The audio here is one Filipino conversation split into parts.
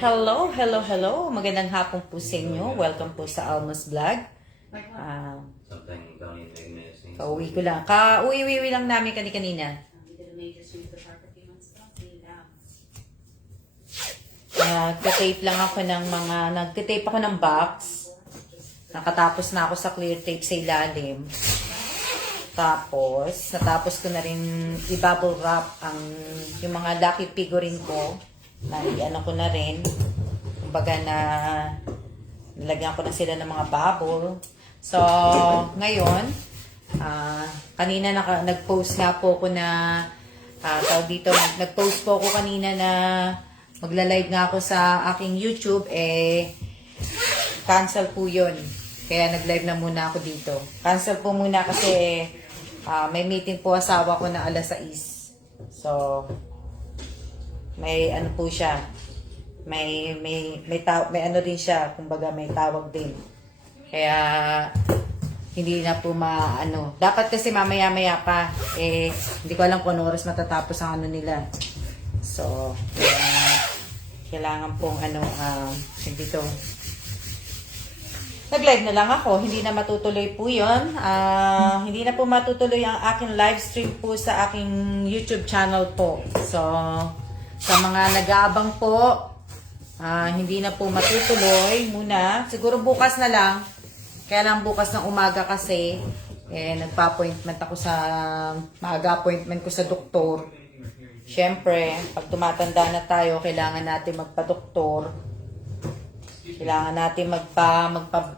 Hello, hello, hello. Magandang hapon po sa inyo. Welcome po sa Alma's Vlog. Kauwi ko lang. Kauwi lang namin kanina. Nagtatape lang ako ng nagtatape ako ng box. Nakatapos na ako sa clear tape sa ilalim. Natapos ko na rin i-bubble wrap yung mga lucky figurine ko. Ano ko na rin. Kumbaga nilagyan ko na sila ng mga bubble. So, ngayon, kanina nag-post nga po ako na, nag-post po ako kanina na magla-live nga ako sa aking YouTube, cancel po yun. Kaya nag-live na muna ako dito. Cancel po muna kasi may meeting po asawa ko na alas 6. So, may ano po siya. May ano din siya, kumbaga may tawag din. Kaya hindi na po dapat kasi mamaya-maya pa hindi ko alam kung ano oras matatapos ang ano nila. So, kailangan pong dito. Nag-live na lang ako. Hindi na matutuloy po yun. Hindi na po matutuloy ang aking live stream po sa aking YouTube channel po. So, sa mga nag-aabang po, hindi na po matutuloy muna. Siguro bukas na lang. Kaya lang bukas ng umaga kasi, nagpa-appointment ako maaga appointment ko sa doktor. Siyempre, pag tumatanda na tayo, kailangan natin magpa-doktor. Kailangan natin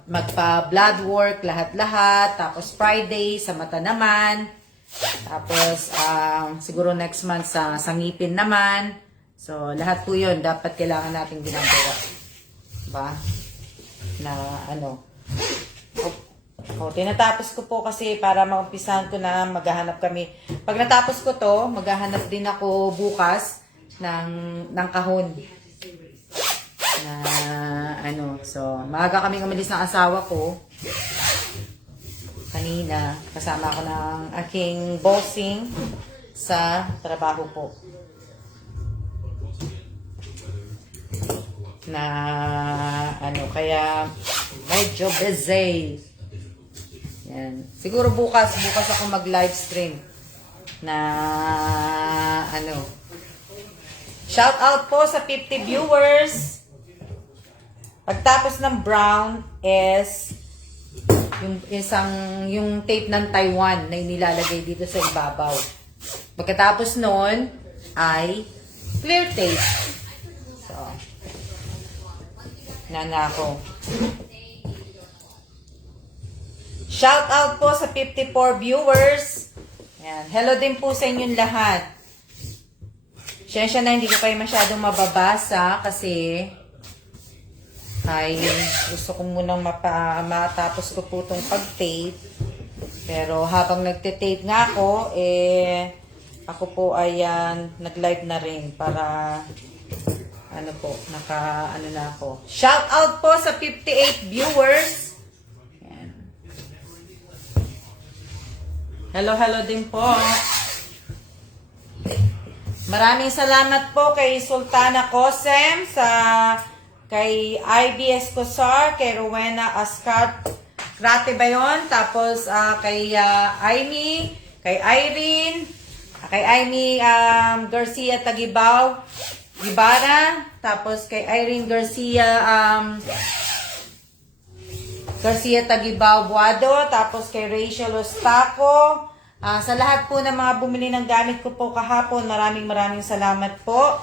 magpa-blood work, lahat-lahat. Tapos Friday, sa mata naman. Tapos, siguro next month sa ngipin naman. So, lahat po yun, dapat kailangan natin ginagawa. Diba? Tinatapos ko po kasi para maumpisahan ko na maghahanap kami. Pag natapos ko to, maghahanap din ako bukas ng kahon. So, maaga kaming umalis ng asawa ko. Kanina, kasama ako ng aking bossing sa trabaho po. Kaya medyo busy. Yan. Siguro bukas ako mag-live stream na shout out po sa 50 viewers. Pagtapos ng brown is yung tape ng Taiwan na inilalagay dito sa ibabaw. Pagkatapos nun ay clear tape. So, nanako. Shout out po sa 54 viewers. Ayan. Hello din po sa inyong lahat. Siyensya na hindi ko kayo masyadong mababasa kasi gusto ko munang matapos ko po itong pag-tape. Pero habang nagte-tape nga ako, ako po ay nag-live na rin para na ako. Shout out po sa 58 viewers. Ayan. Hello din po. Maraming salamat po kay Sultana Cosem, kay Ivy Escosar, kay Rowena Ascat Crate ba yun? Tapos kay Aimee, kay Irene, kay Aimee Garcia Tagibaw Gibara, tapos kay Irene Garcia Tagibaw Buado, tapos kay Rachel Ostaco. Sa lahat po ng mga bumili ng gamit ko po kahapon, maraming salamat po.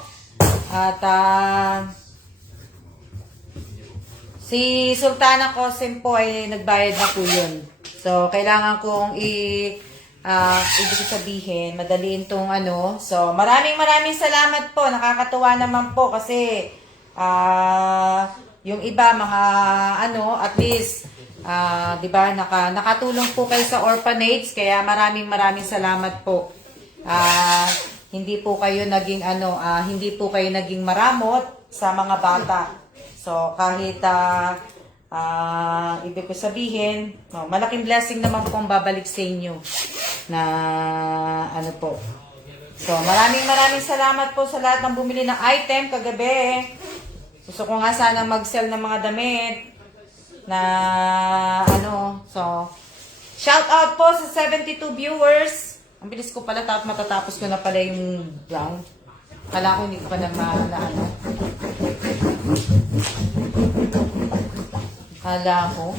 At si Sultana Cosem po ay nagbayad na po yun. So, kailangan kong ibig sabihin, madaliin tong So, maraming salamat po. Nakakatuwa naman po kasi yung iba mga at least di ba nakatulong po kayo sa orphanage, kaya maraming salamat po. Hindi po kayo naging hindi po kayo naging maramot sa mga bata. So, kahit ibig ko sabihin, malaking blessing naman po ang babalik sa inyo na So, maraming salamat po sa lahat ng bumili ng item kagabi. Gusto ko nga sana mag-sell ng mga damit na ano. So, shout out po sa 72 viewers. Ang bilis ko pala, tapos matatapos ko na pala yung gown. Kala ko hindi ko pa na ano. Kala ko.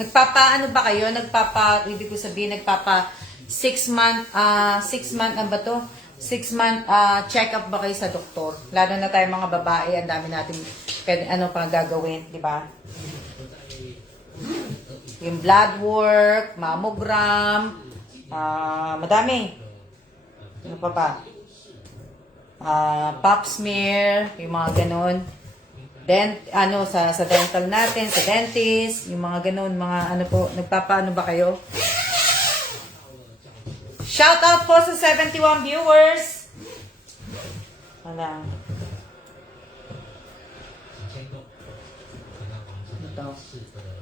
Nagpapaano ba kayo? Ibig ko sabihin, 6 month, 6 month, ano ba to? 6 month check-up ba kayo sa doktor? Lalo na tayo mga babae, ang dami natin ano pa gagawin, di ba? Yung blood work, mammogram, madami. Ano pa ba? Pap smear, yung mga ganun. Sa dental natin, sa dentist, yung mga ganun, mga ano po, nagpapaano ba kayo? Shout out po sa 71 viewers. Wala.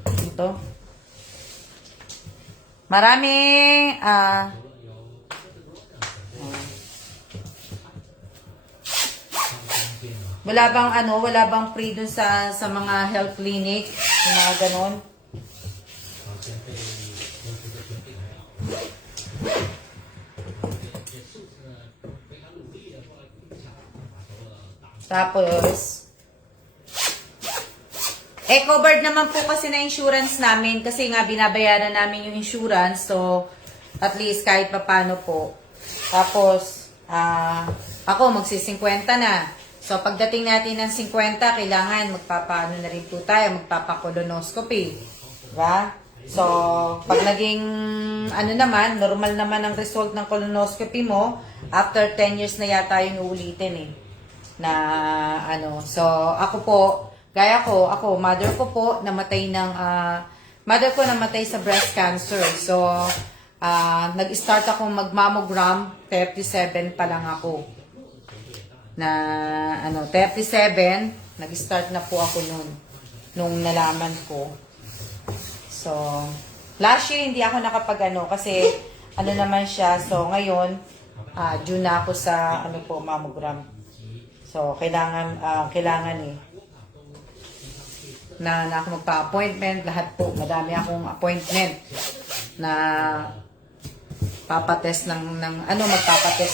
Ito. Maraming, wala bang free dun sa mga health clinic, yung mga ganon. Tapos, covered naman po kasi na insurance namin kasi nga binabayaran namin yung insurance, so at least kahit papano po. Tapos, ako magsi-50 na. So, pagdating natin ng 50, kailangan magpapaano na rin po tayo, magpapakolonoscopy. Diba? So, pag naging, normal naman ang result ng colonoscopy mo, after 10 years na yata yung uulitin So, ako po, gaya ko, mother ko namatay sa breast cancer. So, nag-start ako mag-mammogram, 37 pa lang ako. 37, nag-start na po ako nung nalaman ko. So, last year hindi ako kasi naman siya. So, ngayon, due na ako sa mammogram. So, kailangan na ako magpa-appointment, lahat po. Madami akong appointment na magpapatest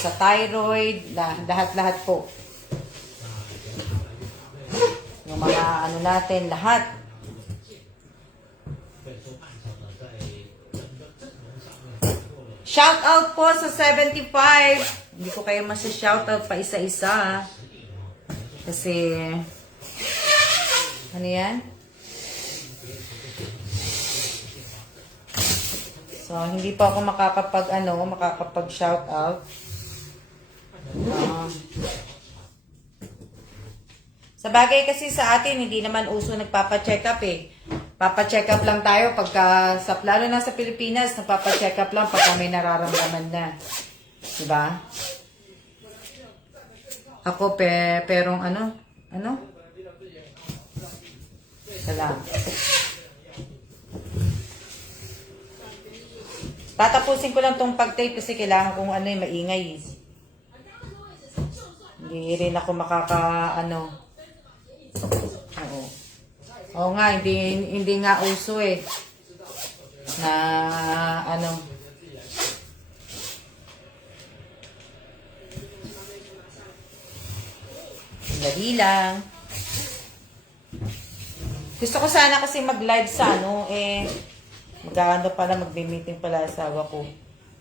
sa thyroid, lahat po. Yung mga natin, lahat. Shout out po sa 75. Hindi ko kayo shout out pa isa-isa. Kasi, ano yan? So, hindi pa ako makakapag-shout out. Sa bagay kasi sa atin, hindi naman uso nagpapa-check up Papa-check up lang tayo lalo na sa Pilipinas, nagpapa-check up lang pagka may nararamdaman na. Diba? Ako, perong Salam. Tatapusin ko lang tong pag-tape kasi kailangan kong maingay. Hindi rin ako Oo nga, hindi nga uso na dali lang. Gusto ko sana kasi mag-live sa magme-meeting pala asawa ko.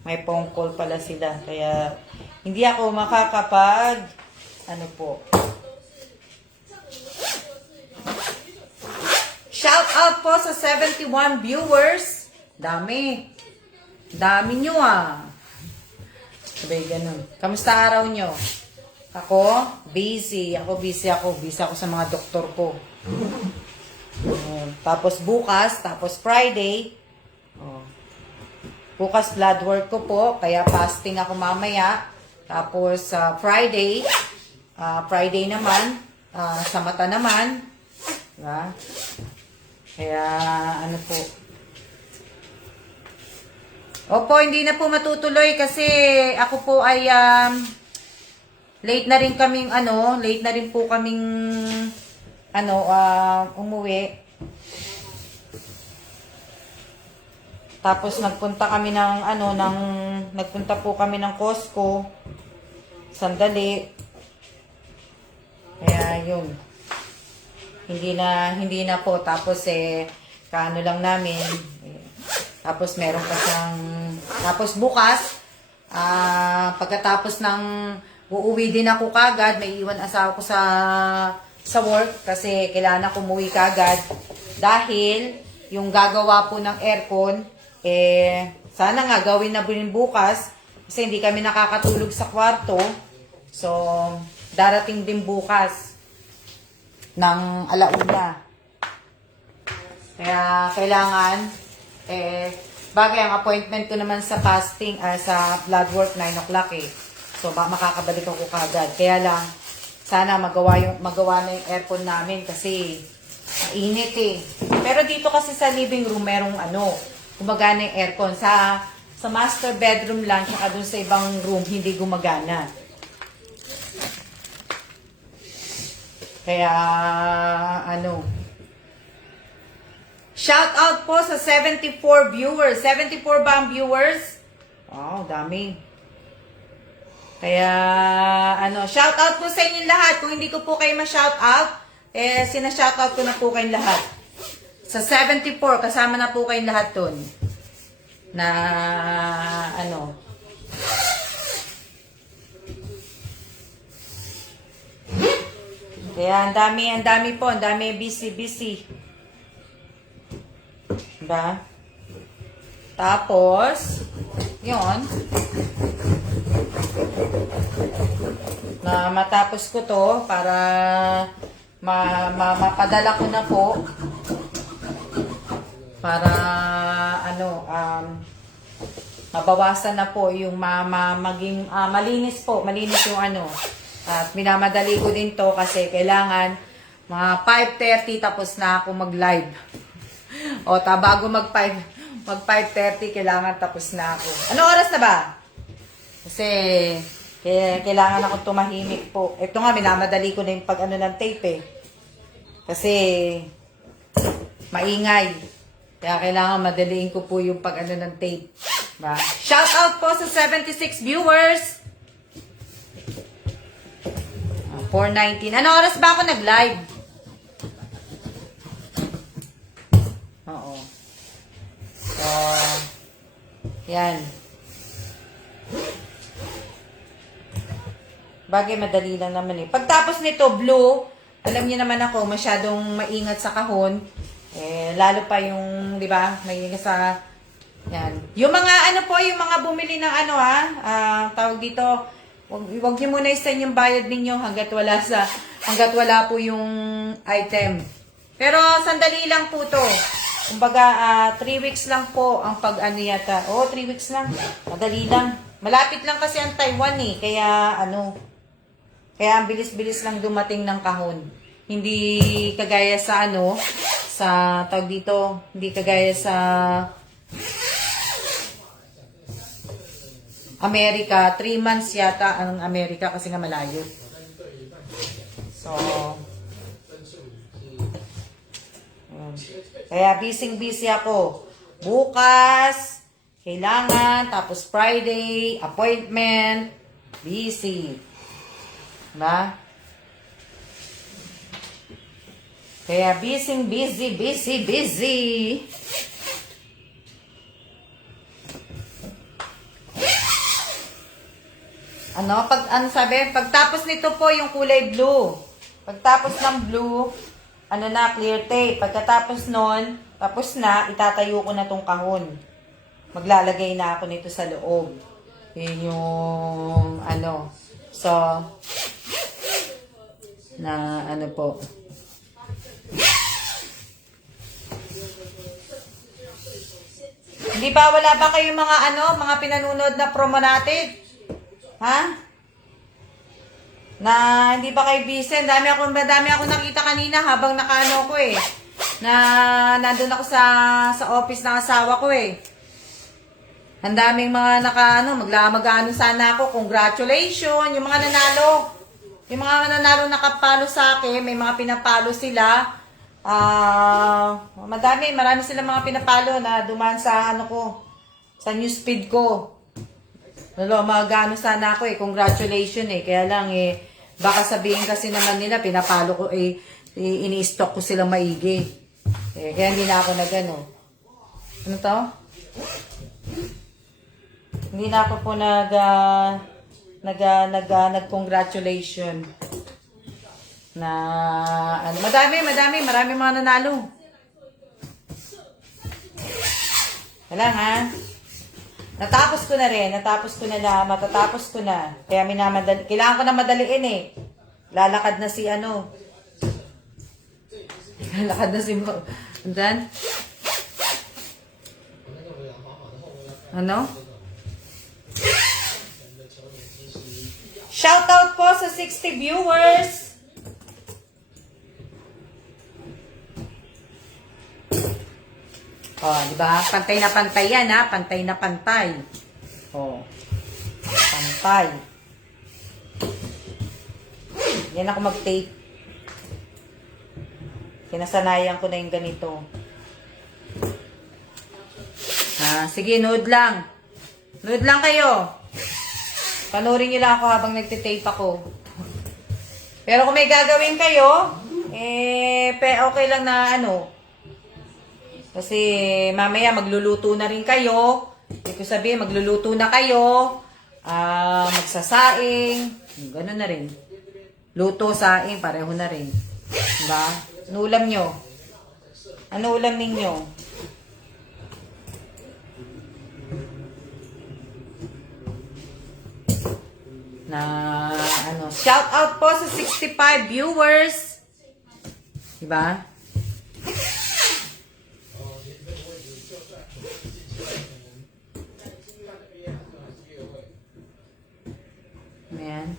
May phone call pala sila. Kaya, hindi ako makakapag, Shout out po sa 71 viewers. Dami nyo Sabay ganun. Kamusta araw nyo? Ako, busy. Busy ako sa mga doktor ko. Tapos bukas, Friday. Bukas blood work ko po, kaya fasting ako mamaya. Tapos sa Friday naman, sa mata naman. Diba? Kaya ano po. Opo, hindi na po matutuloy kasi ako po ay late na rin po kaming umuwi. Tapos nagpunta po kami ng Costco. Sandali. Kaya yun. Hindi na po. Tapos kaano lang namin. Tapos meron pa siyang, tapos bukas, pagkatapos ng uuwi din ako kagad, may iwan asawa ko sa work kasi kailangan ako umuwi kagad dahil yung gagawa po ng aircon, sana nga gawin na rin bukas kasi hindi kami nakakatulog sa kwarto. So, darating din bukas ng alauna. Kaya kailangan bagay ang appointment ko naman sa fasting, sa blood work 9 o'clock So, makakabalik ako kagad. Kaya lang, sana magawa na yung aircon namin kasi mainit Pero dito kasi sa living room, merong gumagana yung aircon. Sa master bedroom lang, saka dun sa ibang room, hindi gumagana. Kaya, shout out po sa 74 viewers. 74 ba ang viewers? Wow, dami. Kaya, shout out po sa inyo lahat. Kung hindi ko po kayo ma-shout out, sina-shout out ko na po kayong lahat. Sa 74, kasama na po kayong lahat dun. Na, Kaya, ang dami po. Ang dami busy. Diba? Tapos, yun. Na matapos ko to para mapadala ko na po. Para, mabawasan na po yung maging malinis po. Malinis yung At minamadali ko din to kasi kailangan mga 5:30 tapos na ako mag-live. Bago mag 5:30 kailangan tapos na ako. Anong oras na ba? Kasi kailangan ako tumahimik po. Ito nga, minamadali ko na yung ng tape Kasi maingay. Kaya kailangan madaliin ko po yung ng tape. Diba? Shout out po sa 76 viewers. 4:19. Ano oras ba ako nag-live? Oo. So, yan. Bagay, madali lang naman Pagtapos nito, blue, alam niyo naman ako, masyadong maingat sa kahon. Lalo pa yung, di ba, maingat sa, yan. Yung mga, yung mga bumili ng tawag dito, Wag niyo muna i-send yung bayad ninyo hanggat wala po yung item. Pero sandali lang po to. Kumbaga 3 weeks lang po ang yata. 3 weeks lang. Madali lang. Malapit lang kasi ang Taiwan Kaya kaya ang bilis-bilis lang dumating ng kahon. Hindi kagaya sa sa tawag dito, hindi kagaya sa Amerika, 3 months yata ang Amerika kasi nga malayo. So, kaya busy ako. Bukas, kailangan, tapos Friday, appointment, busy. Diba? Kaya busy. Pagtapos nito po yung kulay blue. Pagtapos ng blue, clear tape. Pagkatapos nun, tapos na, itatayo ko na tong kahon. Maglalagay na ako nito sa loob. Yun yung, So, po. Hindi ba, wala ba kayong mga pinanunod na promo natin? Ha? Na hindi ba kayo busy? Madami ako nakita kanina habang nakaano ko eh. Na nandun ako sa office ng asawa ko eh. Ang daming mga mag-ano sana ako. Congratulations! Yung mga nanalo. Yung mga nanalo nakapalo sa akin, may mga pinapalo sila. Marami sila mga pinapalo na dumaan sa sa newsfeed ko. Mag-ano sana ako eh. Congratulations eh. Kaya lang eh, baka sabihin kasi naman nila, pinapalo ko eh, ini-stock ko silang maigi. Eh, kaya hindi na ako nag-ano. Ano to? Hindi na ako po nag-congratulation na marami mga nanalo. Wala ha. Matatapos ko na. Kaya kailangan ko na madaliin eh. Lalakad na si Dan? Ano? Shoutout po sa 60 viewers. Oh, di ba? Pantay na pantay yan, ha? Pantay na pantay. Oh. Pantay. Yan ako mag-tape. Kinasanayan ko na yung ganito. Sige, nood lang. Nood lang kayo. Panoorin nyo lang ako habang nagtitape ako. Pero kung may gagawin kayo, okay lang na Kasi mamaya magluluto na rin kayo. Ibig ko sabihin, magluluto na kayo. Magsasaing. Ganun na rin. Luto, saing, pareho na rin. Diba? Ano ulam nyo? Ano ulam ninyo? Shout out po sa 65 viewers. Diba? Ayan.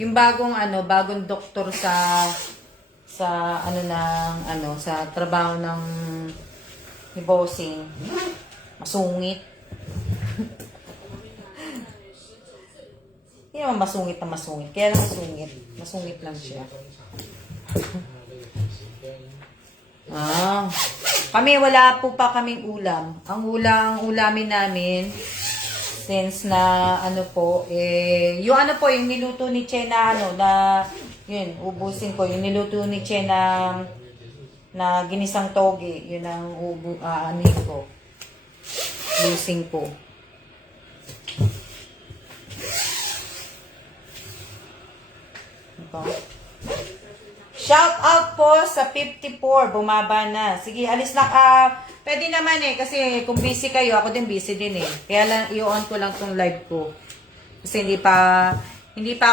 Yung bagong doktor sa trabaho ng ni Bossing. Masungit. Hindi naman masungit na masungit. Kaya lang masungit. Masungit lang siya. Kami wala po pa kaming ulam. Ang ulamin namin since na yung niluto ni Che na yun, ubusin ko. Yung niluto ni Che na ginisang toge. Yun ang ko. Lusing ko. Ito. Shout out po sa 54. Bumaba na. Sige, alis na. Pwede naman kasi kung busy kayo, ako din busy din Kaya lang, i-on ko lang tong live ko. Kasi hindi pa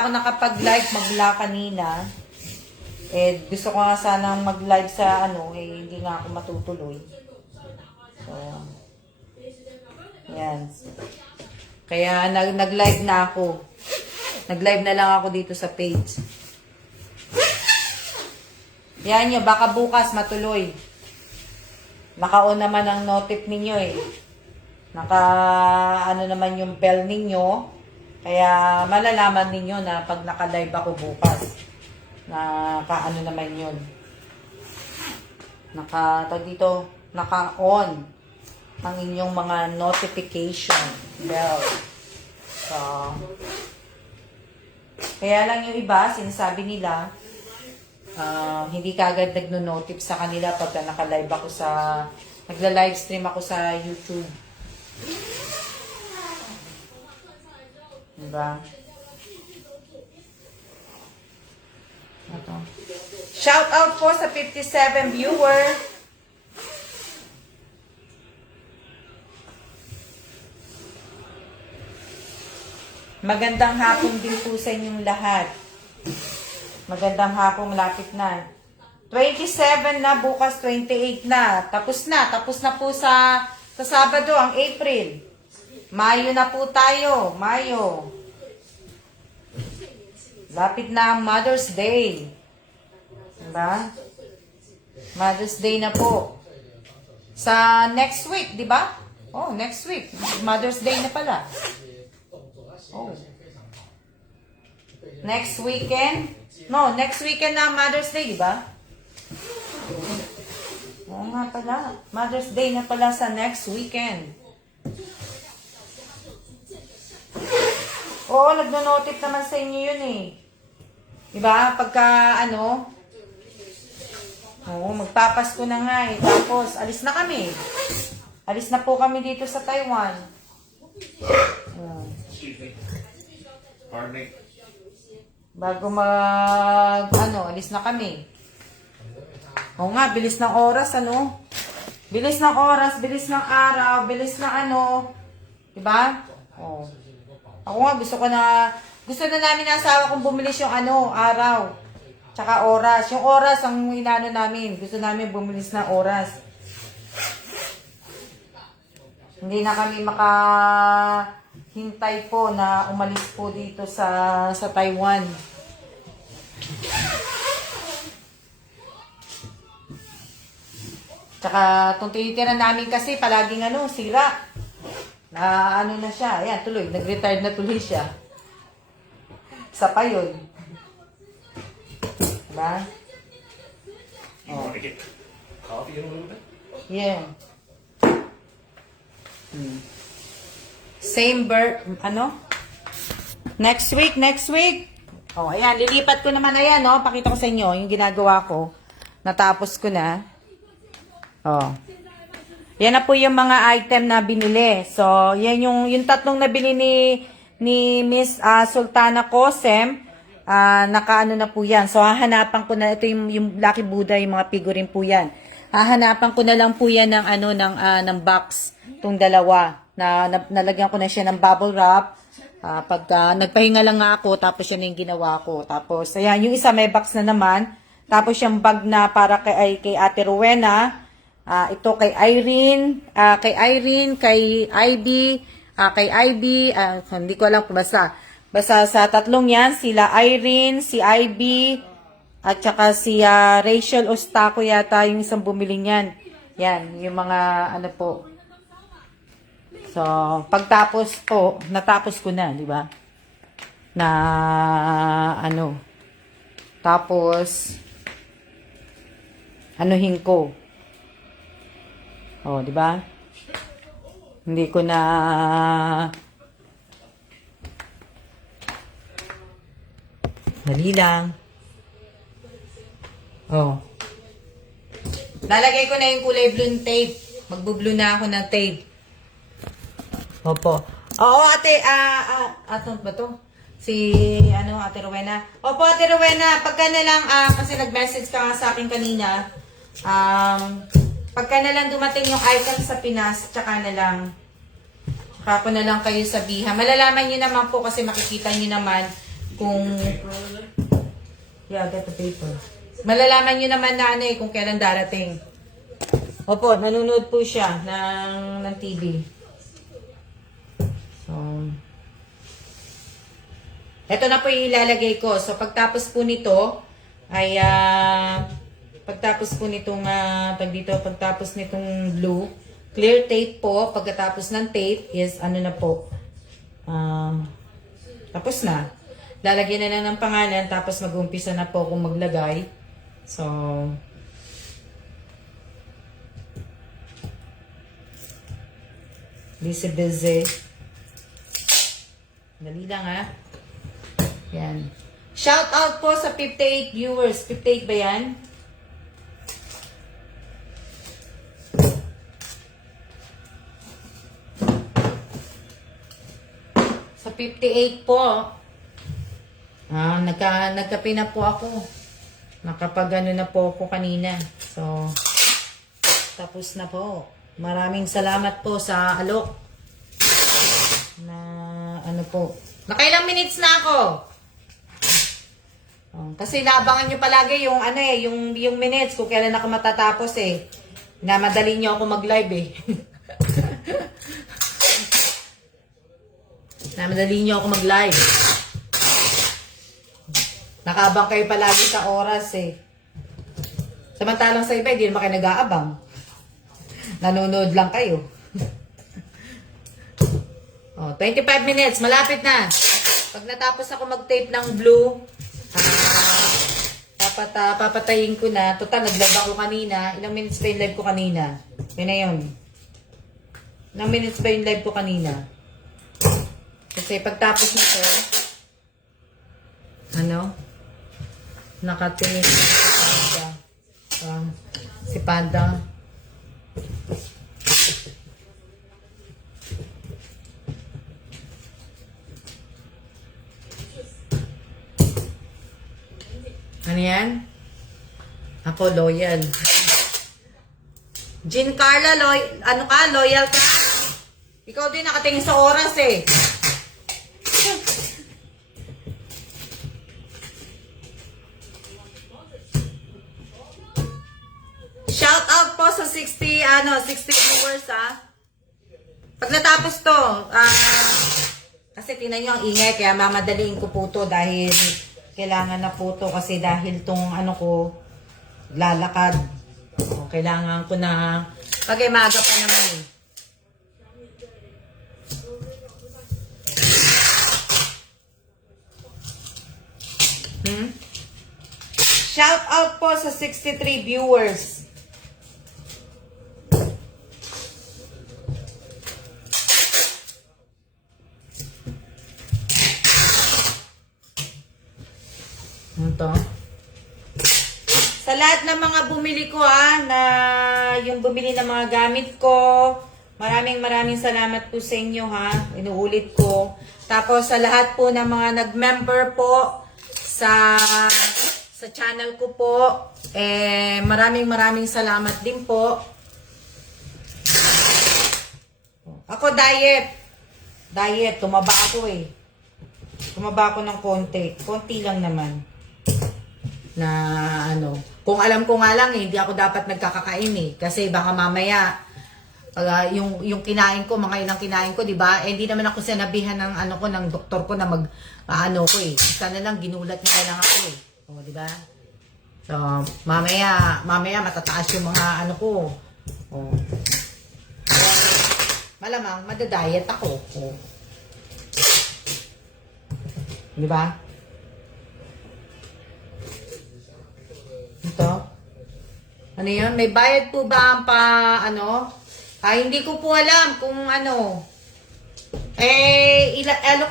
ako nakapag-live magla kanina. Gusto ko nga sanang mag-live sa hindi nga ako matutuloy. So, yan. Kaya nag-live na ako. Nag-live na lang ako dito sa page. Yan nyo, baka bukas matuloy. Naka-on naman ang notif ninyo naman yung bell ninyo. Kaya malalaman ninyo na pag naka-live ako bukas. Naman yun. Naka-on ang inyong mga notification bell. So, kaya lang yung iba, sinasabi nila, hindi kagad nagno-notif sa kanila pagka naka-live ako nagla-livestream ako sa YouTube. Diba? Ito. Shout out po sa 57 viewer. Magandang hapon din po sa inyong lahat. Magandang hapon, malapit na. 27 na, bukas 28 na. Tapos na po sa Sabado ang April. Mayo na po tayo, Mayo. Lapit na ang Mother's Day. Diba? Mother's Day na po. Sa next week, di ba? Oh, next week. Mother's Day na pala. Oh. Next weekend? No, next weekend na Mother's Day, di ba? Oo nga pala. Mother's Day na pala sa next weekend. Oo, nagno-notif naman sa inyo yun eh. Diba? Pagka ano, oo, magpapasko na nga eh. Tapos, alis na kami. Alis na po kami dito sa Taiwan. Bago alis na kami. Oo nga, bilis ng oras, ano? Bilis ng oras, bilis ng araw, bilis ng ano. Diba? Oo. Ako nga, gusto na namin ng asawa kong bumilis yung araw. Tsaka oras. Yung oras ang inano namin. Gusto namin bumilis na oras. Hindi na kami makahintay po na umalis po dito sa Taiwan. Tsaka itong tinitira namin kasi palaging sira. Na na siya. Ayan, tuloy. Nag-retired na tuloy siya. Isa pa yun. Diba? Oh. Coffee in a little bit? Yeah. Same Next week. Oh, ayan, lilipat ko naman, ayan, pakita ko sa inyo, yung ginagawa ko. Natapos ko na. Oh. Yan na po yung mga item na binili. So, yan yung tatlong nabili ni Miss Sultana Cosem. Nakaano na po yan. So, hahanapan ko na, ito yung Lucky Buddha, yung mga figurine po yan. Hahanapan ko na lang po yan ng box. Itong dalawa. Nalagyan ko na siya ng bubble wrap. Nagpahinga lang nga ako, tapos yan yung ginawa ko. Tapos, ayan, yung isa may box na naman. Tapos yung bag na para kay Ate Rowena. Ito kay Irene, kay Ivy, hindi ko alam kung basta sa tatlong yan, sila Irene, si Ivy, at saka si Rachel Ostaco yata yung isang bumili niyan. Yan, yung mga po. So, pagtapos po, natapos ko na, di ba? Tapos, anuhin ko. Oh, di ba? Hindi ko na dali lang. Oh. Lalagay ko na yung kulay blue tape. Magbo-blue na ako ng tape. Opo. Oo, ate, atong ba to? Ate Rowena. Opo, Ate Rowena, pagka na lang, kasi nag-message ka nga sa akin kanina, pagka na lang dumating yung item sa Pinas, tsaka ko na lang kayo sabihan. Malalaman nyo naman po kasi makikita nyo naman kung... Yeah, get the paper. Malalaman nyo naman na kung kailan darating. Opo, nanonood po siya ng TV. So, eto na po yung ilalagay ko. So, pagtapos po nito, ay... pagtapos nitong blue, clear tape po, pagkatapos ng tape is tapos na. Lalagyan na lang ng pangalan, tapos mag-umpisa na po kung maglagay. So, busy. Dali lang Yan. Shout out po sa 58 viewers. 58 ba yan? Sa 58 po. Nagkape na po ako. Nakapag na po ako kanina. So, tapos na po. Maraming salamat po sa alok. Na po. Nakailang minutes na ako? Oh, kasi naabangan nyo palagi yung ano eh, yung minutes kung kailan ako matatapos eh. Na madali nyo ako mag-live eh. Na madali nyo ako mag-live. Nakaabang kayo palagi sa oras eh. Samantalang sa iba, hindi naman kayo nag-aabang. Nanonood lang kayo. Oh, 25 minutes, malapit na. Pag natapos ako mag-tape ng blue, papatayin ko na. Total, nag-live ako kanina. Ilang minutes ba yung live ko kanina? Yun na yun. Ilang minutes ba yung live ko kanina? Kasi pagtapos nito, nakatingin si Panda. Ano yan? Ako, loyal. Jean Carla, loyal ka? Ikaw din nakatingin sa oras eh. Shout out po sa 60 viewers Pag natapos to, kasi tingnan nyo ang ingay, kaya mamadaliin ko po to dahil kailangan na po to kasi dahil tong lalakad. Kailangan ko na, maga pa naman eh. Shout out po sa 63 viewers. Ito. Sa lahat ng mga bumili ko na yung bumili ng mga gamit ko, maraming salamat po sa inyo inuulit ko. Tapos sa lahat po ng mga nag-member po sa channel ko po, maraming salamat din po. Ako diet, tumaba ako eh. Tumaba ako ng konti lang naman. Na kung alam ko nga lang hindi ako dapat nagkakakain eh. Kasi baka mamaya, yung kinain ko, mga ilang kinain ko, di ba? Hindi naman ako sinabihan ng ng doktor ko na ko eh. Sana lang ginulat niya lang ako eh. O, di ba? So, mamaya matataas yung mga ko. O. Malamang, madadiet ako. O. Di ba? Ito. Ano yun? May bayad po ba ang hindi ko po alam kung alok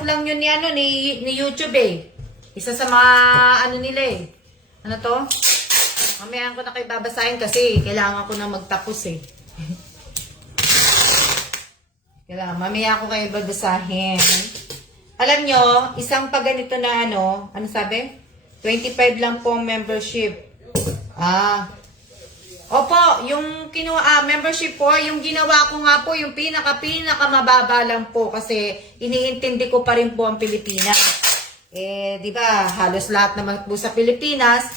lang yun ni YouTube eh. Isa sa mga nila eh. Ano to? Mamaya ko na kayo babasahin kasi kailangan ko na magtapos eh. Mamaya ko kayo babasahin. Alam nyo, isang paganito na ano sabi? 25 lang po ang membership. Opo, yung membership po, yung ginawa ko nga po, yung pinaka mababa lang po kasi iniintindi ko pa rin po ang Pilipinas. Di ba, halos lahat naman po sa Pilipinas,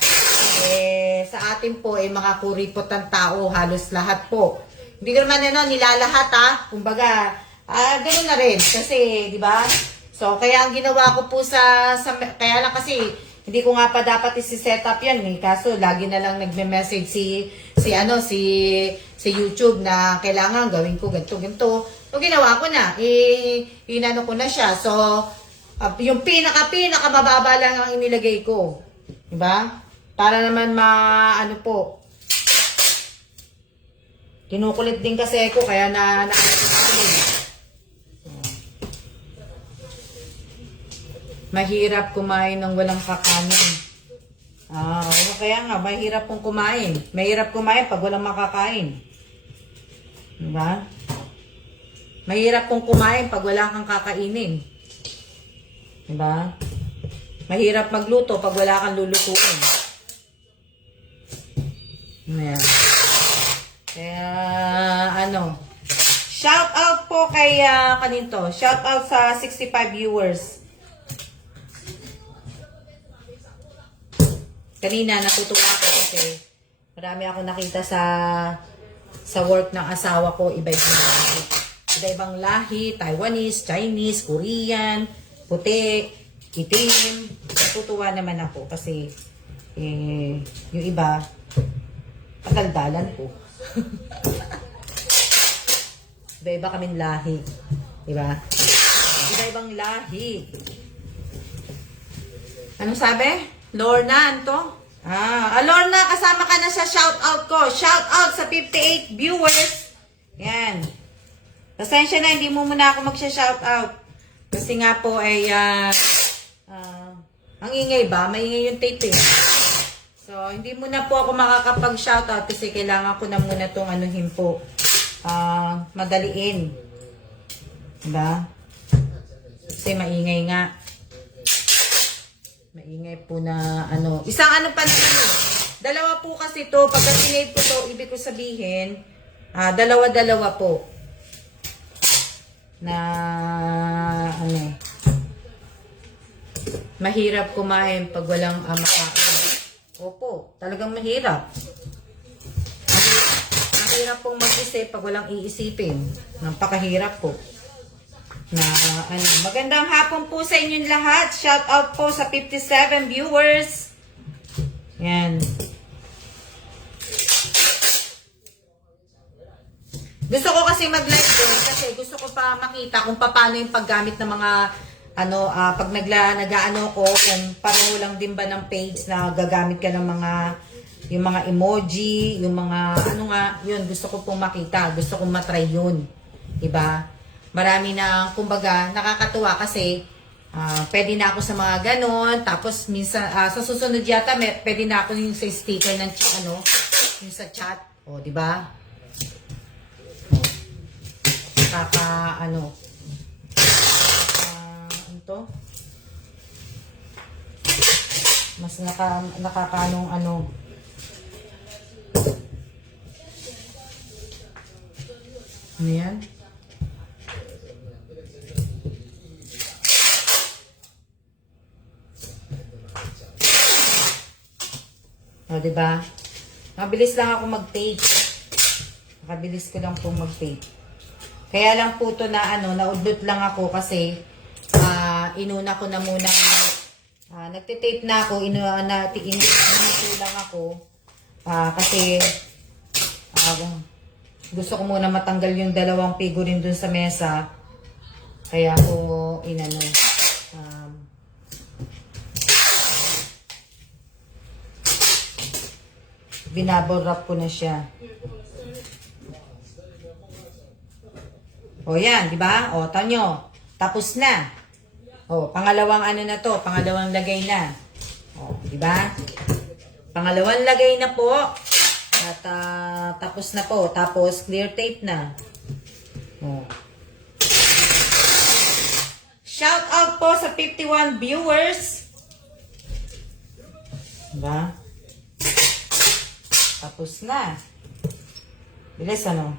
sa atin po, mga kuripot ng tao, halos lahat po. Hindi ko naman nilalahat kumbaga, ganoon na rin, kasi, di ba? So, kaya ang ginawa ko po kaya lang kasi, hindi ko nga pa dapat isi-set up yan kaso lagi na lang nagme-message si YouTube na kailangan gawin ko ganito. So, ginawa ko na, inano ko na siya. So, yung pinaka mababa lang ang inilagay ko. Diba? Para naman po. Kinukulit din kasi ako, kaya mahirap kumain ng walang kakanin. Kaya nga, mahirap pong kumain. Mahirap kumain pag walang makakain. Diba? Mahirap pong kumain pag wala kang kakainin. Diba? Mahirap magluto pag wala kang lulutuin. Ayan. Kaya, shout out po kay, kaninto. Shout out sa 65 viewers. kanina natutuwa ako kasi marami ako nakita sa work ng asawa ko, iba-ibang lahi. Iba-ibang lahi, Taiwanese, Chinese, Korean, puti, itim. Natutuwa naman ako kasi yung iba, padaldalan ko. Iba-iba kaming lahi. Diba? Iba-ibang lahi. Anong sabi? Lorna, ano to? Lorna, kasama ka na sa shoutout ko. Shoutout sa 58 viewers. Yan. Pasensya na, hindi mo muna ako magsha-shoutout. Kasi nga po ay, ang ingay ba? Maingay yung tape eh. So, hindi muna po ako makakapag-shoutout kasi kailangan ko na muna itong anuhin po. Madaliin. Diba? Kasi maingay nga. Maingay po na ano. Isang ano pa naman eh. Dalawa po kasi to. Pagka sinave ko to, ibig ko sabihin, dalawa-dalawa po. Na, ano, mahirap kumain pag walang makain. Opo, talagang mahirap. Mahirap pong mag-isip pag walang iisipin. Napakahirap po. Na ano, magandang hapon po sa inyong lahat. Shout out po sa 57 viewers. Yan. Gusto ko kasi mag-live doon kasi gusto ko pa makita kung paano yung paggamit ng mga ano, pag nag-ano ko, kung pareho lang din ba ng page na gagamit ka ng mga yung mga emoji, yung mga ano nga, yun, gusto ko pong makita, gusto kong matry yun. Diba? Marami na, kumbaga, nakakatuwa kasi pwede na ako sa mga ganon, tapos minsan, sa susunod yata, pwede na ako yung sa sticker ng ano, yung sa chat, o, diba? Ano to? Mas nakakanong ano. Ano yan? O, diba? Mabilis lang ako mag-tape. Makabilis ko lang po mag-tape. Kaya lang po to na ano, naudlot lang ako kasi inuna ko na muna nagtitape na ako, inuna lang ako kasi gusto ko muna matanggal yung dalawang figurine dun sa mesa. Kaya ako inano binabble wrap ko na siya. O yan, di ba? O, tanyo. Tapos na. O, pangalawang ano na to, pangalawang lagay na. O, di ba? Pangalawang lagay na po. At tapos na po. Tapos clear tape na. O. Shout out po sa 51 viewers. Di ba? Tapos na. Bilis ano?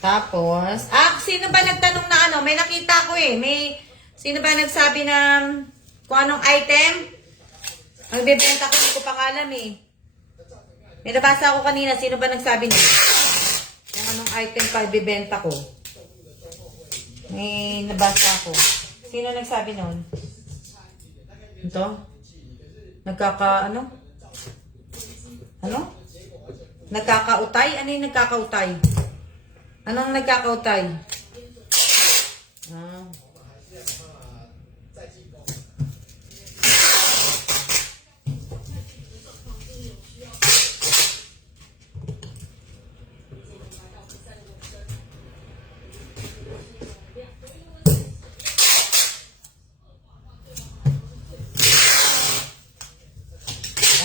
Tapos, sino ba nagtanong na ano? May nakita ko eh. Sino ba nagsabi na kung anong item? Ang bibenta ko, hindi ko pa alam eh. May nabasa ako kanina. Sino ba nagsabi niya? Kung anong item pa ibibenta ko. May nabasa ako. Sino nagsabi nun? Ito? Ano? Nagkakautay? Ano yung nagkakautay? Anong nagkakautay?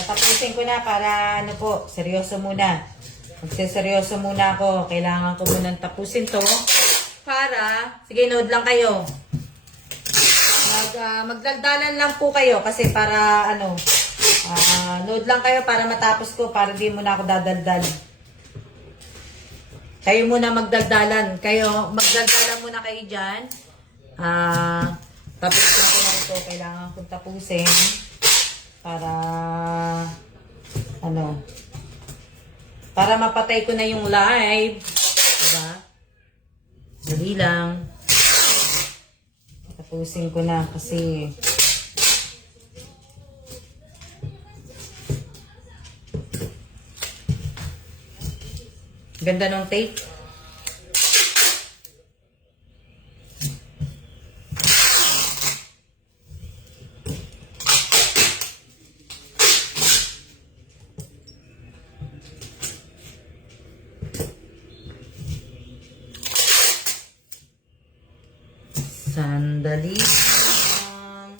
Tatapusin ko na para ano po, seryoso muna. Magseseryoso muna ako. Kailangan ko munang tapusin to para, sige, nood lang kayo. Magdaldalan lang po kayo kasi para ano, nood lang kayo para matapos ko para di muna ako dadaldal. Kayo muna magdaldalan. Kayo, magdaldalan muna kayo dyan. tapusin ko na ito. Kailangan kong tapusin para para mapatay ko na yung live. Diba? Dali lang. Tapusin ko na kasi ganda ng tape. Sandali lang.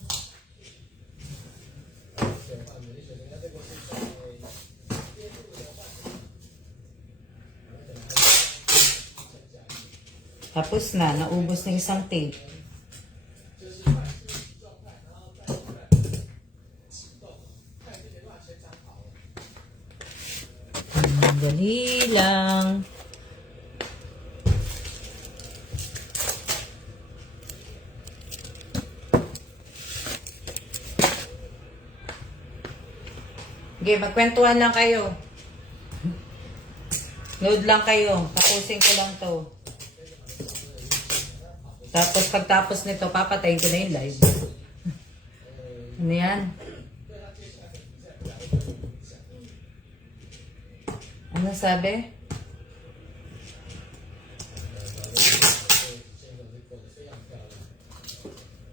Tapos na, naubos na isang tape. Sandali lang. Okay, magkwentuhan lang kayo. Load lang kayo. Tapusin ko lang to. Tapos pagtapos nito, papatayin ko na yung live. Ano yan? Ano sabi?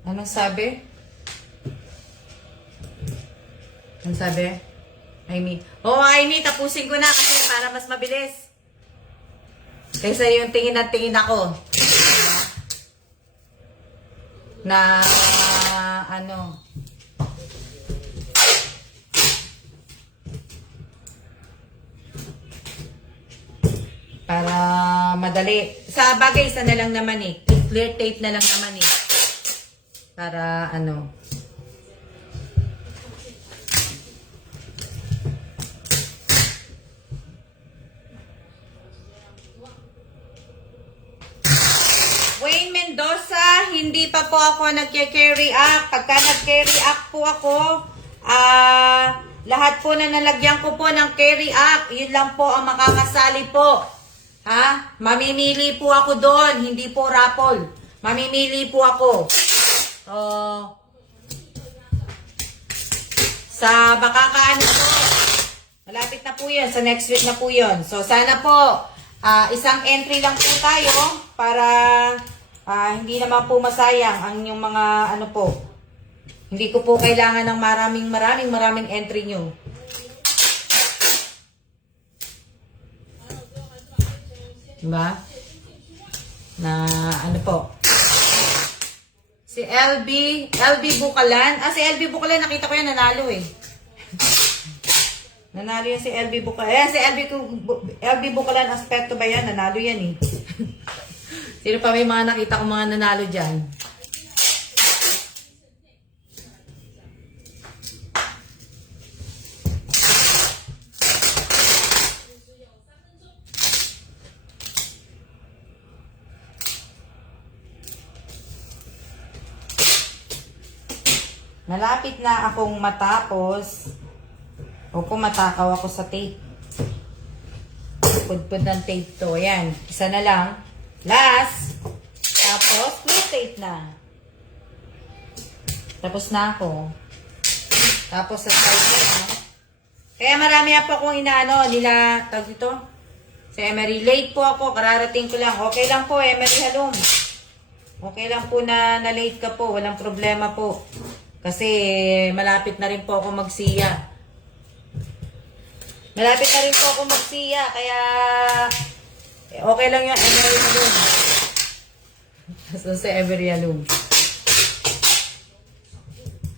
Ano sabi? Ano sabi? Amy. Amy, tapusin ko na kasi para mas mabilis. Kaysa yung tingin at tingin ako. Na, para madali. Sa bagay, isa na lang naman eh. Clear tape na lang naman eh. Para Wayne Mendoza, hindi pa po ako nagke-carry up. Pagka nag-carry up po ako, lahat po na nalagyan ko po ng carry up, yun lang po ang makakasali po. Ha? Mamimili po ako doon, hindi po raffle. Mamimili po ako. Sa Bakakaano po. Malapit na po yun. Sa next week na po yun. So, sana po, isang entry lang po tayo para hindi naman po masayang ang yung mga po. Hindi ko po kailangan ng maraming entry nyo. Diba? Na po. Si LB Bukalan. Si LB Bukalan, nakita ko yan, nanalo eh. Nanalo yan si LB Bukalan. Si LB Bukalan, aspekto ba yan? Nanalo yan eh. Sino pa may mga nakita ko mga nanalo dyan? Malapit na akong matapos. O kung matakaw ako sa tape. Pudpud ng tape to. Ayan. Isa na lang. Last. Tapos, clear tape na. Tapos na ako. Tapos, sa side na. Kaya marami po akong nila, tawag dito. Si Emery, late po ako. Kararating ko lang. Okay lang po, Emery Halong. Okay lang po na late ka po. Walang problema po. Kasi malapit na rin po ako magsiya. Malapit na rin po ako magsiya. Kaya okay lang yung Emery Halong. So, si Emery Halong.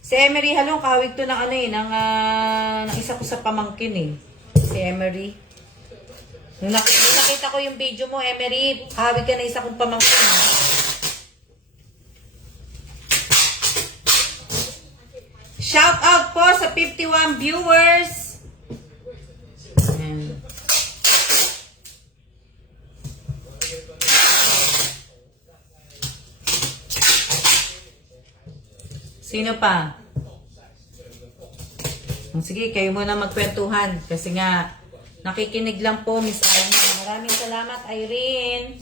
Si Emery Halong, kahawig to ng ng isa ko sa pamangkin eh. Si Emery. Nung nakita ko yung video mo, Emery, kahawig ka na isa kong pamangkin. Shout out po sa 51 viewers. Ayan. Sino pa? Sige, kayo muna magkwentuhan. Kasi nga, nakikinig lang po, Miss Irene. Maraming salamat, Irene.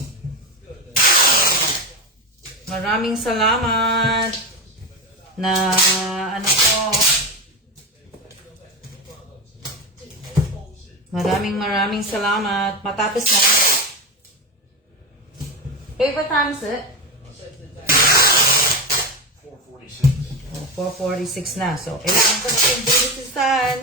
Maraming salamat. Na, ano po. Maraming salamat. Matapos na. Favorite time is it? 4:46. 4:46 na. So, kailangan ko na itong bilisan.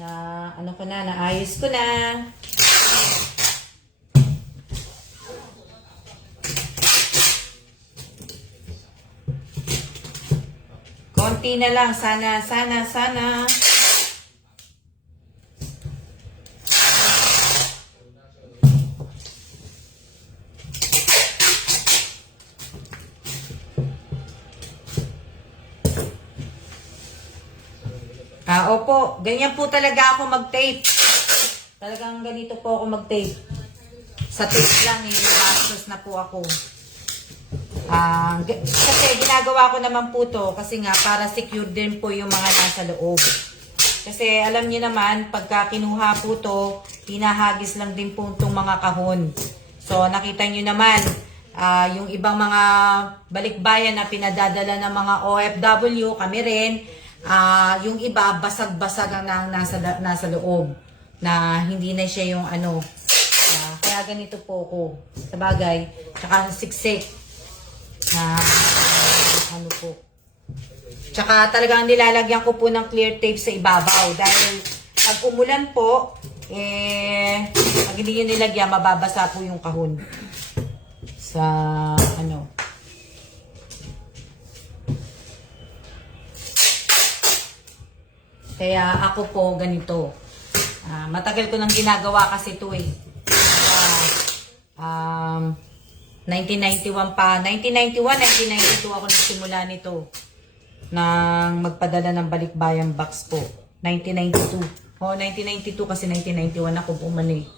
Na, ano ko na, naayos ko na. Konti na lang. Sana. Opo. Ganyan po talaga ako mag-tape. Talagang ganito po ako mag-tape. Sa tape lang, bastos na po ako. Kasi ginagawa ko naman po to kasi nga para secure din po yung mga nasa loob. Kasi alam niyo naman, pagka kinuha po to, hinahagis lang din po itong mga kahon. So nakita niyo naman, yung ibang mga balikbayan na pinadadala ng mga OFW, kami rin, yung iba basag-basag ang nasa loob na hindi na siya yung ano. Kaya ganito po ako. Sa bagay, tsaka siksik. Ano po. Tsaka talagang nilalagyan ko po ng clear tape sa ibabaw. Dahil pag umulan po, pag hindi nyo nilagyan, mababasa po yung kahon. Sa ano. Kaya ako po ganito. Matagal ko nang ginagawa kasi ito eh. 1991 pa. 1991, 1992 ako nagsimula nito. Nang magpadala ng balikbayan box po. 1992. 1992 kasi 1991 ako bumalik.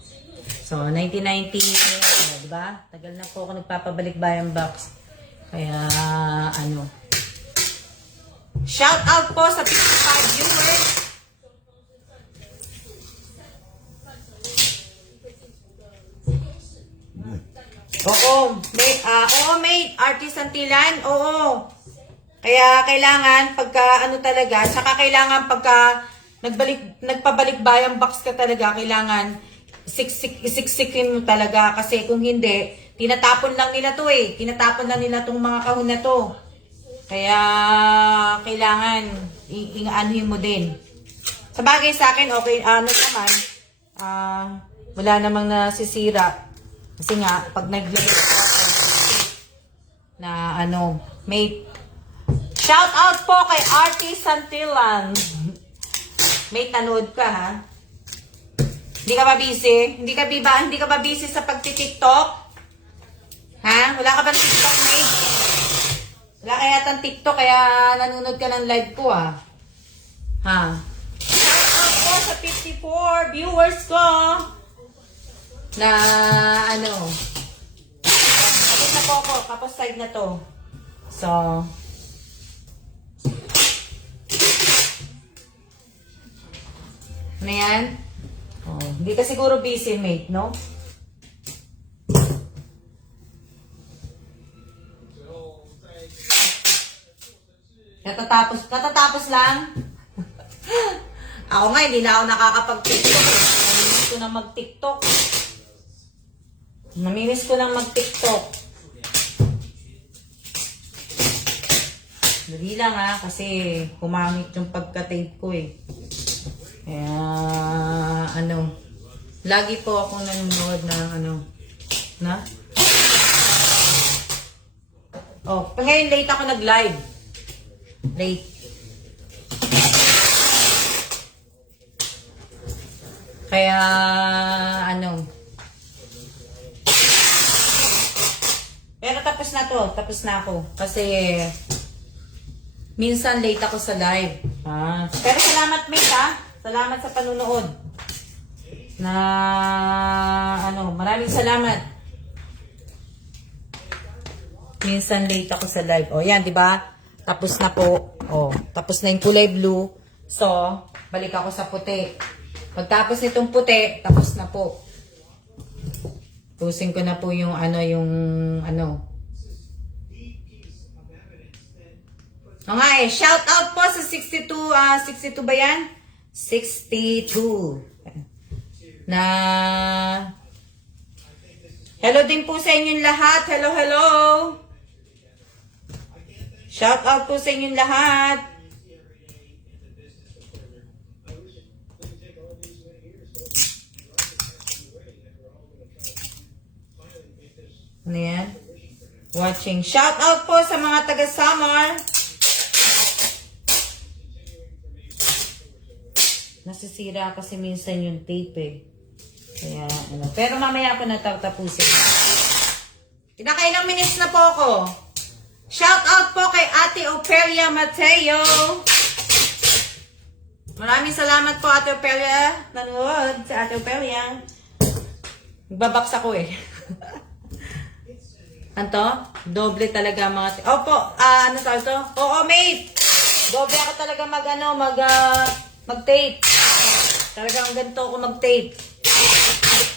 So, 1990, diba? Tagal na po ako nagpapabalikbayan box. Kaya, ano. Shout out po sa 55 viewers. Oo, mate, artisan tilan, oo. Kaya kailangan pagka ano talaga, saka kailangan pagka nagpabalik-bayang box ka talaga, kailangan isiksikin mo talaga kasi kung hindi, tinatapon lang nila to eh. Tinatapon lang nila tong mga kahon na to. Kaya kailangan anuhin mo din. Sa bagay sa akin, okay, ano naman, wala namang nasisira. Kasi nga, pag naglagay ako na ano, mate, shout out po kay Artie Santillan. Mate, nanood ka ha? Hindi ka ba busy? Hindi ka ba busy sa pagti-TikTok? Ha? Wala ka bang TikTok, mate? Wala kaya yatang TikTok, kaya nanonood ka ng live ko ha? Shout out po sa 54 viewers ko na ano, kapit na po ako, kapos side na to. So, ano yan? Oh, hindi ka siguro busy, mate, no? Katatapos lang. Ako nga, hindi na ako nakakapag-TikTok. Namimiss ko na mag-TikTok. Namimiss ko lang mag-TikTok. Dali lang ha, kasi kumamit yung pagka-tape ko eh. Kaya, ano, lagi po ako nanonood ng ano, na? Oh, ngayon late ako nag-live. Late. Kaya, ano, pero tapos na to, tapos na ako. Kasi, minsan late ako sa live. Pero salamat mate ha. Salamat sa panunood. Na, ano, maraming salamat. minsan late ako sa live. O, yan, di ba? Tapos na po. O, tapos na yung kulay blue. So, balik ako sa puti. Pagtapos nitong puti, tapos na po. Pusin ko na po yung nga shout out po sa 62 ba yan? 62. Na hello din po sa inyong lahat. Hello, hello. Shout out po sa inyong lahat. Ano yan? Watching. Shout out po sa mga taga-Samar. Nasisira kasi minsan yung tape eh. Kaya, ano. Pero mamaya ako natatapusin. Pinakailang minutes na po ako. Shout out po kay Ate Opelia Mateo. Maraming salamat po, Ate Opelia. Nanood si Ate Opelia. Nagbabaks ako eh. Anto? Doble talaga mga... Opo, ano tawag to? Oo, mate! Doble ako talaga mag-tape. Talagang ganito ako mag-tape.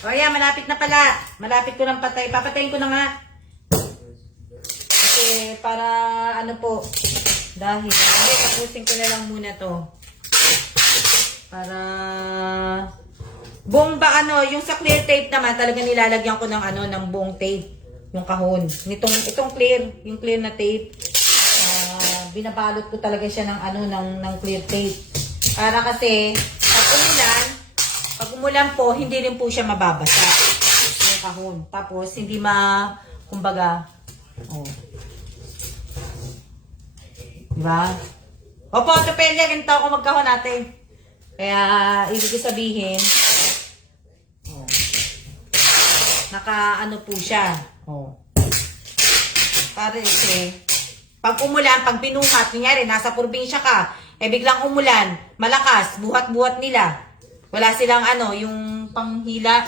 O yan, malapit na pala. Malapit ko ng patay. Papatayin ko na nga. Kasi para ano po. Dahil, hindi, tapusin ko na lang muna to. Para... Buong ba yung sa clear tape naman, talaga nilalagyan ko ng ng buong tape. Yung kahon. Itong clear, yung clear na tape. Binabalot ko talaga siya ng clear tape. Para kasi, pag umulan po, hindi rin po siya mababasa. Yung kahon. Tapos, hindi kumbaga, diba? Opo, ito pwede, ganito ako magkahon natin. Kaya, ibig sabihin, naka po siya. Para pag umulan, pag binuhat, nangyari, nasa probinsya ka, biglang umulan, malakas, buhat-buhat nila. Wala silang yung panghila.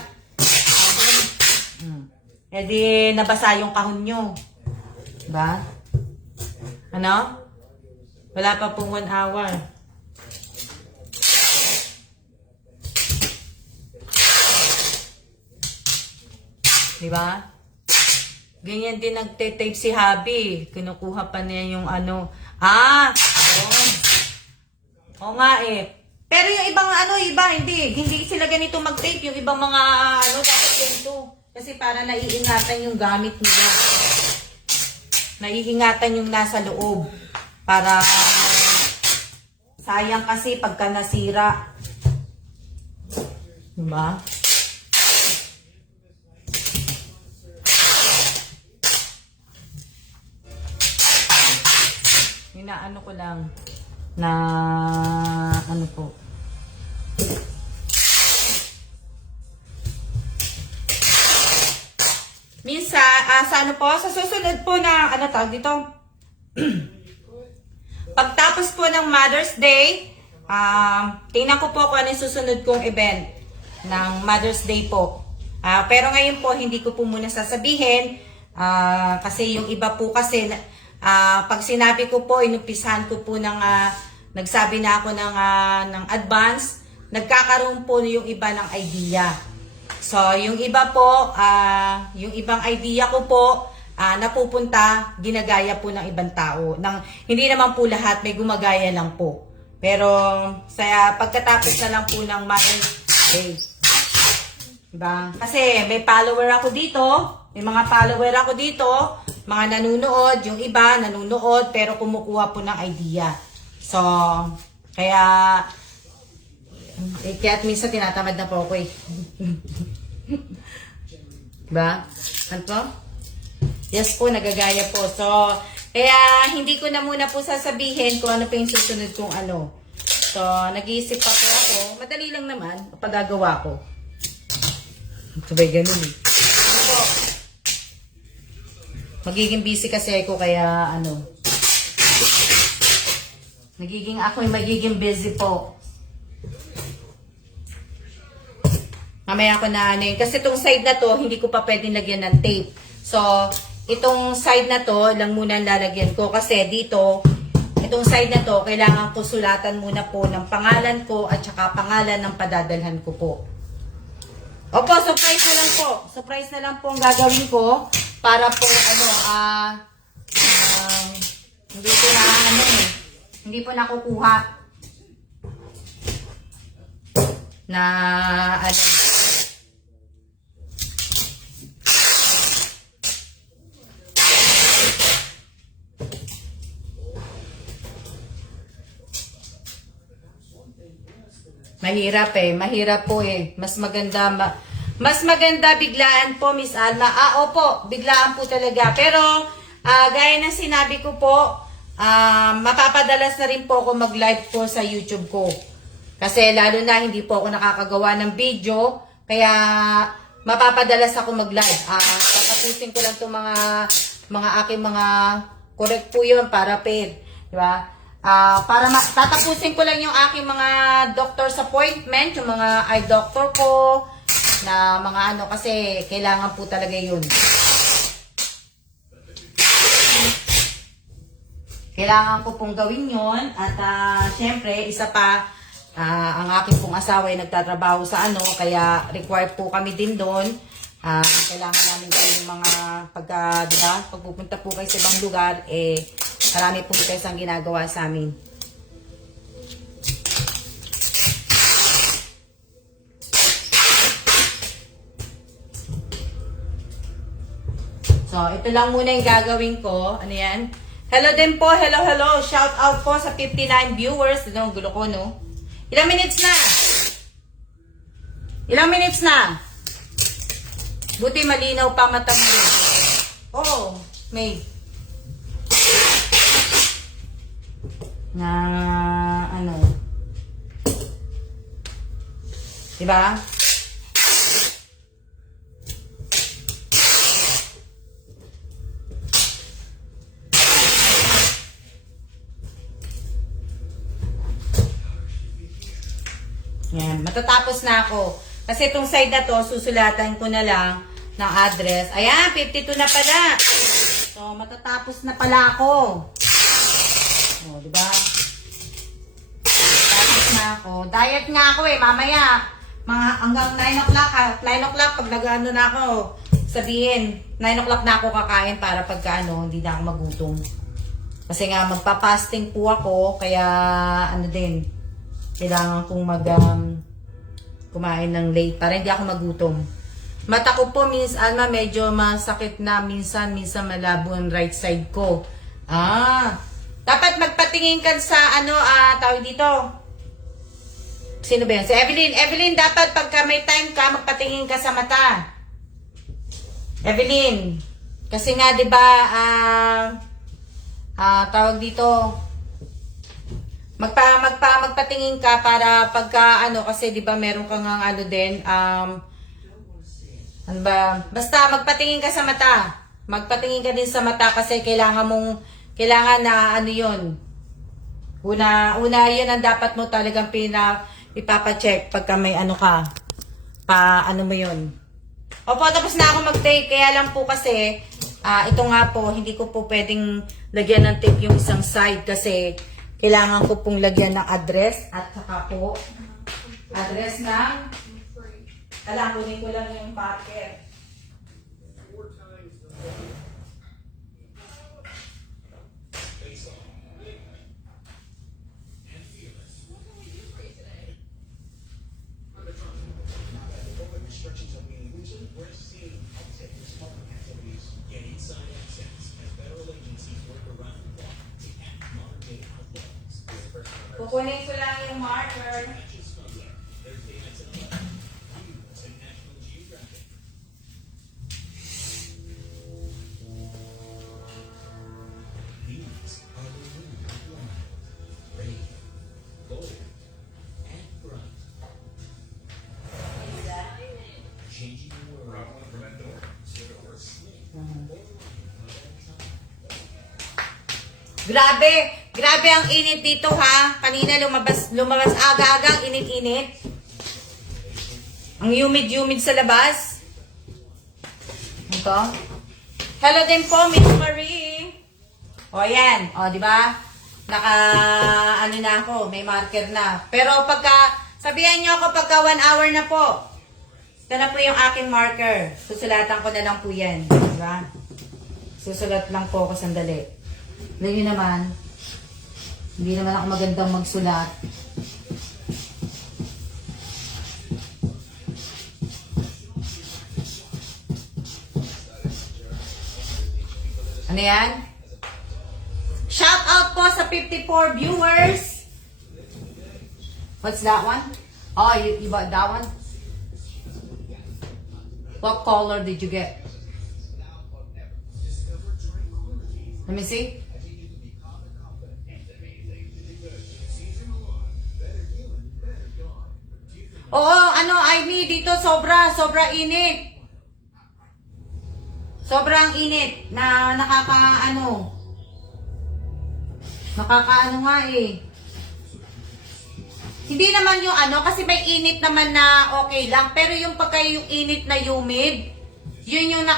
Di nabasa yung kahon nyo. Diba? Ano? Wala pa pong 1 hour. Diba? Ganyan din nagte-tape si Habi. Kinukuha pa niya yung Oo nga eh. Pero yung ibang hindi sila ganito mag-tape. Yung ibang mga dapat ganito. Kasi para naiingatan yung gamit nila. Naiingatan yung nasa loob. Para sayang kasi pagka nasira. Diba? Inaano ko lang na po. Minsan, sa sa susunod po na, tawag dito? Pagtapos po ng Mother's Day, tingnan ko po kung ano yung susunod kong event ng Mother's Day po. Pero ngayon po, hindi ko po muna sasabihin, kasi yung iba po kasi, pag sinabi ko po, inumpisahan ko po nagsabi na ako ng advance, nagkakaroon po yung iba ng idea. So, yung iba po, yung ibang idea ko po, napupunta, ginagaya po ng ibang tao. Hindi naman po lahat, may gumagaya lang po. Pero, pagkatapos na lang po ng Mother's Day. Diba? Kasi may follower ako dito, may mga follower ako dito, mga nanunood, yung iba nanunood, pero kumukuha po ng idea. So, kaya minsan tinatamad na po ako eh. Diba? Ano po? Yes po, nagagaya po. So, kaya hindi ko na muna po sasabihin kung ano pa yung susunod kong So, nag-iisip pa po ako. Madali lang naman, pagagawa ko. Sabay ganun eh. Po. Magiging busy kasi ako kaya magiging busy po. Mamaya ako na kasi itong side na to, hindi ko pa pwedeng lagyan ng tape. So, itong side na to lang muna ang lalagyan ko kasi dito, itong side na to, kailangan ko sulatan muna po ng pangalan ko at saka pangalan ng padadalhan ko po. Opo, surprise na lang po. Surprise na lang po ang gagawin ko para po hindi po na hindi po nakukuha na mahirap po eh. Mas maganda biglaan po, Miss Alma. Opo, biglaan po talaga. Pero, gaya ng sinabi ko po, mapapadalas na rin po ako mag-live po sa YouTube ko. Kasi lalo na hindi po ako nakakagawa ng video, kaya mapapadalas ako mag-live. Tatapusin ko lang itong mga aking mga correct po yun para paid. Diba? Tatapusin ko lang yung aking mga doctor's appointment, yung mga eye doctor ko, na mga kasi kailangan po talaga yun. Kailangan ko pong gawin yun. At syempre, isa pa, ang aking pong asawa ay nagtatrabaho sa kaya required po kami din doon. Kailangan namin gawin yung mga diba, pag pupunta po kayo sa ibang lugar, marami po kayo ang ginagawa sa amin. So, ito lang muna yung gagawin ko. Ano yan? Hello din po. Hello. Shout out po sa 59 viewers. Ano, gulo ko, no? Ilang minutes na? Ilang minutes na? Buti malinaw pa mata mo. Oh, May. Na, diba? Yan, matatapos na ako. Kasi itong side na to, susulatan ko na lang ng address. Ayan, 52 na pala. So, matatapos na pala ako. O, diba? Matatapos na ako. Diet nga ako mamaya. Mga hanggang 9 o'clock ha. 9 o'clock, pag nag-ano na ako, sabihin, 9 o'clock na ako kakain para pagka hindi na ako magutom. Kasi nga, magpa-fasting po ako, kaya din, kailangan kong kumain ng late para hindi ako magutom. Mata ko po, Miss Alma, medyo masakit na minsan malabo ang right side ko. Dapat magpatingin ka sa tawag dito. Sino ba yan? Si Evelyn. Evelyn, dapat pagka may time ka, magpatingin ka sa mata. Evelyn. Kasi nga, di ba, tawag dito, magpatingin ka para pagka kasi 'di ba meron kang din basta magpatingin ka sa mata. Magpatingin ka din sa mata kasi kailangan na 'yon. Una 'yan ang dapat mo talagang ipapa-check pagka may ka. Mo 'yon. Opo, tapos na ako mag-take, kaya lang po kasi ito nga po, hindi ko po pwedeng lagyan ng tape yung isang side kasi kailangan ko pong lagyan ng address at saka po address ng kunin ko lang yung packet. Kukunin ko lang yung marker. Grabe ang init dito ha. Kanina lumabas aga-aga ang init-init. Ang humid sa labas. Ito. Hello din po, Miss Marie. O, yan. O, di ba? Ano na ako, may marker na. Pero pagka, sabihan nyo ako pagka 1 hour na po. Ito na po yung aking marker. Susulatan ko na lang po yan. Di ba? Susulat lang po ako sandali. Ngayon naman, hindi naman ako magandang magsulat. Ano yan? Shout out po sa 54 viewers. What's that one? Oh, you bought that one? What color did you get? Let me see. Oo, Ivy, dito sobra init. Sobrang init na nakakaano nga eh. Hindi naman yung kasi may init naman na okay lang. Pero yung pagka yung init na humid, yun yung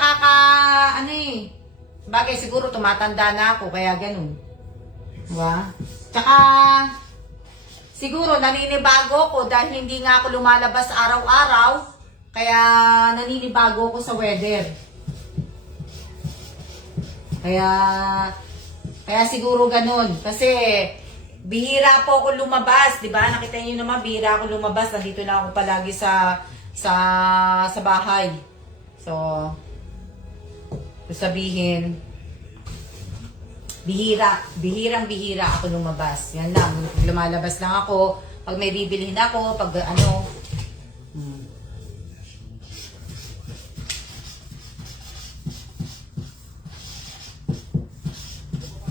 Bagay siguro tumatanda na ako, kaya ganun. Diba? Tsaka, siguro naninibago ko dahil hindi nga ako lumalabas araw-araw. Kaya naninibago ko sa weather. Kaya siguro ganun. Kasi, bihira po ako lumabas, di ba? Nakita niyo naman, bihira ako lumabas. Nandito na ako palagi sa bahay. So, sabihin, bihirang ako lumabas. Yan lang, lumalabas lang ako. Pag may bibilihin ako, pag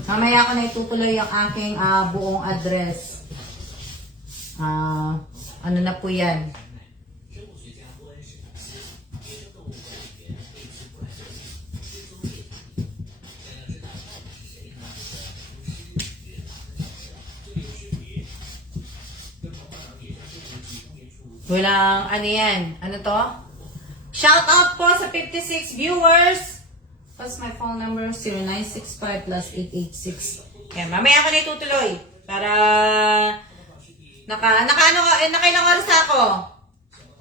Mamaya ko na itutuloy ang aking buong address. Ano na po yan? Walang, yan? Ano to? Shout out po sa 56 viewers. What's my phone number? 0965 plus 886. Yan, mamaya ako na itutuloy. Para, nakailang oras ako.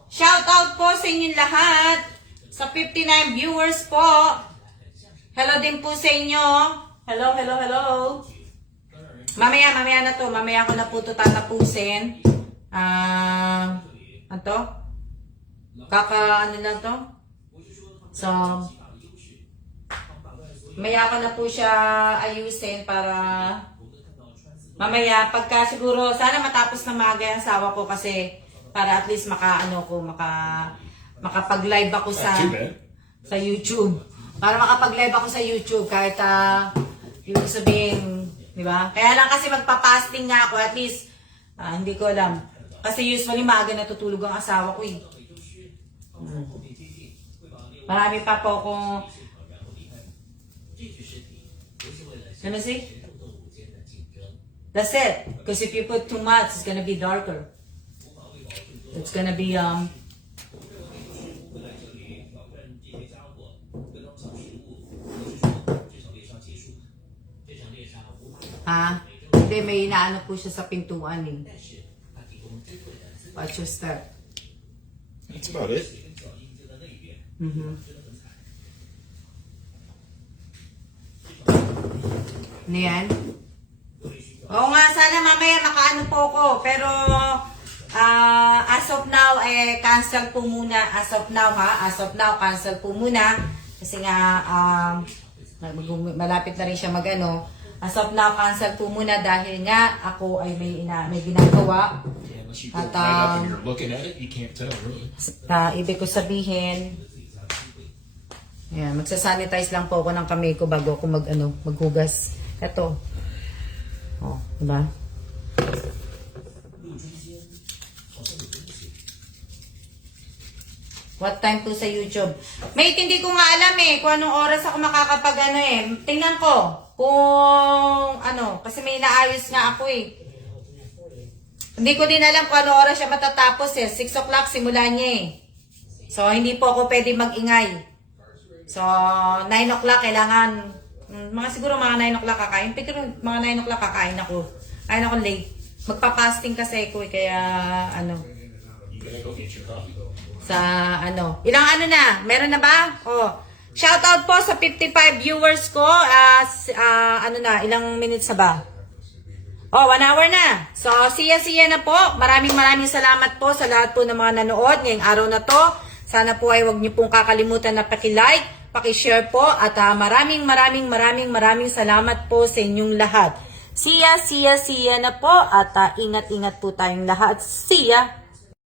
Shout out po sa inyong lahat. Sa 59 viewers po. Hello din po sa inyo. Hello. Mamaya na to. Mamaya ko na po ito tatapusin. Ano lang to? So, maya ko na po siya ayusin para mamaya pagka siguro sana matapos na maaga yung asawa ko kasi para at least makapag-live ako sa YouTube. Para makapag-live ako sa YouTube kahit ibig sabihin, di ba? Kaya lang kasi magpa-fasting nga ako at least hindi ko alam. Kasi usually maaga natutulog ang asawa ko eh. Marami pa po akong Can I see? That's it. Because if you put too much, it's gonna be darker. It's gonna be Hindi, may inaano po siya sa pintuan eh. Watch your step. That's about it. Ano yan? Oo nga, sana mamaya makaano po ko. Pero, as of now, cancel po muna. As of now, cancel po muna. Kasi nga, malapit na rin siya mag-ano. As of now, cancel po muna dahil nga ako ay may ginagawa. At, You're looking at it, you can't tell, really. Ibig ko sabihin, magsasanitize lang po ako ng kamay ko bago ako maghugas. Ito. Oh, diba? What time po sa YouTube? Mate, hindi ko nga alam kung anong oras ako makakapag Tingnan ko kung kasi may inaayos nga ako Hindi ko din alam kung anong oras siya matatapos 6 o'clock simula niya So, hindi po ako pwede mag-ingay. So, 9 o'clock kailangan, siguro mga 9 o'clock kakain. Pero mga 9 o'clock kakain ako. Kain ako late. Magpa-fasting kasi ako kaya You gotta go get your coffee. sa ilang na? Meron na ba? Oh. Shoutout po sa 55 viewers ko. Ilang minutes na ba? Oh, 1 hour na. So, siya na po. Maraming salamat po sa lahat po ng mga nanood ngayong araw na to. Sana po ay huwag niyo pong kakalimutan na paki-like, paki-share po at maraming salamat po sa inyong lahat. Siya na po at ingat-ingat po tayong lahat. Siya!